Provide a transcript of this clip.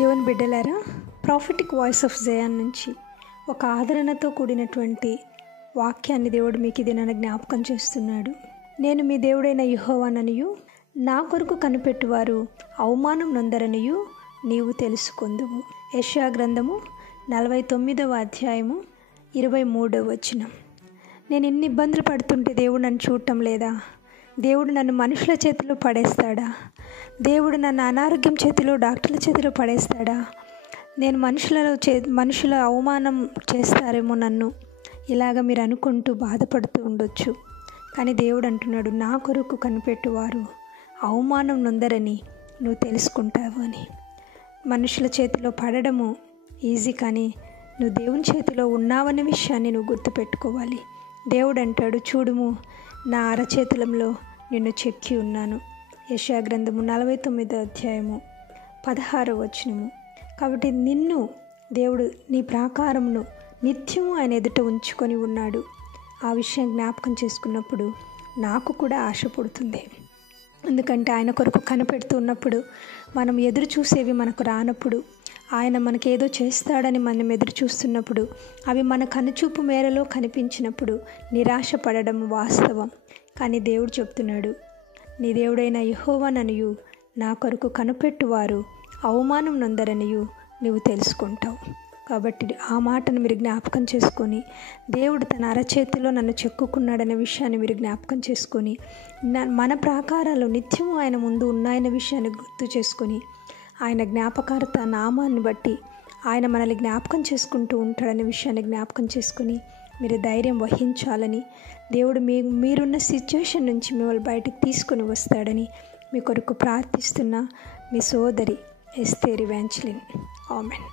దేవుని బిడ్డలారా, prophetic voice of Zion నుంచి ఒక ఆదరణతో కూడినటువంటి వాక్యాన్ని దేవుడు మీకు ఇది నన్ను జ్ఞాపకం చేస్తున్నాడు. నేను మీ దేవుడైన యెహోవాననియు, నా కొరకు కనిపెట్టువారు అవమానం నొందరనియు నీవు తెలుసుకొందువు. యెషయా గ్రంథము 49వ అధ్యాయము 23వ వచనం. నేను ఎన్ని ఇబ్బందులు పడుతుంటే దేవుడు నన్ను చూడటం లేదా? దేవుడు నన్ను మనుషుల చేతిలో పడేస్తాడా? దేవుడు నన్ను అనారోగ్యం చేతిలో, డాక్టర్ల చేతిలో పడేస్తాడా? నేను మనుషుల అవమానం చేస్తారేమో నన్ను, ఇలాగ మీరు అనుకుంటూ బాధపడుతూ ఉండొచ్చు. కానీ దేవుడు అంటున్నాడు, నా కొరకు కనిపెట్టువారు అవమానం నొందరని నువ్వు తెలుసుకుంటావు అని. మనుషుల చేతిలో పడడము ఈజీ, కానీ నువ్వు దేవుని చేతిలో ఉన్నావనే విషయాన్ని నువ్వు గుర్తుపెట్టుకోవాలి. దేవుడు అంటాడు, చూడుము నా అరచేతులంలో నిన్ను చెక్కి ఉన్నాను. యెషయా గ్రంథము 49వ అధ్యాయము 16వ వచనము. కాబట్టి నిన్ను దేవుడు నీ ప్రాకారమును నిత్యము ఆయన ఎదుట ఉంచుకొని ఉన్నాడు. ఆ విషయం జ్ఞాపకం చేసుకున్నప్పుడు నాకు కూడా ఆశ పుడుతుంది. ఎందుకంటే ఆయన కొరకు కనిపెడుతూ ఉన్నప్పుడు, మనం ఎదురు చూసేవి మనకు రానప్పుడు, ఆయన మనకేదో చేస్తాడని మనం ఎదురు చూస్తున్నప్పుడు, అవి మన కనుచూపు మేరలో కనిపించినప్పుడు నిరాశ పడడం వాస్తవం. కానీ దేవుడు చెప్తున్నాడు, నీ దేవుడైన యెహోవాననియు, నా కొరకు కనిపెట్టువారు అవమానం నొందరనియు నువ్వు తెలుసుకుంటావు. కాబట్టి ఆ మాటను మీరు జ్ఞాపకం చేసుకొని, దేవుడు తన అరచేతిలో నన్ను చెక్కుకున్నాడనే విషయాన్ని మీరు జ్ఞాపకం చేసుకొని, మన ప్రాకారాలు నిత్యము ఆయన ముందు ఉన్నాయన్న విషయాన్ని గుర్తు చేసుకొని, ఆయన జ్ఞాపకార్థ నామాన్ని బట్టి ఆయన మనల్ని జ్ఞాపకం చేసుకుంటూ ఉంటాడనే విషయాన్ని జ్ఞాపకం చేసుకొని మీరు ధైర్యం వహించాలని, దేవుడు మీరున్న సిచ్యువేషన్ నుంచి మిమ్మల్ని బయటకు తీసుకొని వస్తాడని మీ కొరకు ప్రార్థిస్తున్న మీ సోదరి ఎస్తేర్ ఎవాంజెలిన్. ఆమెన్.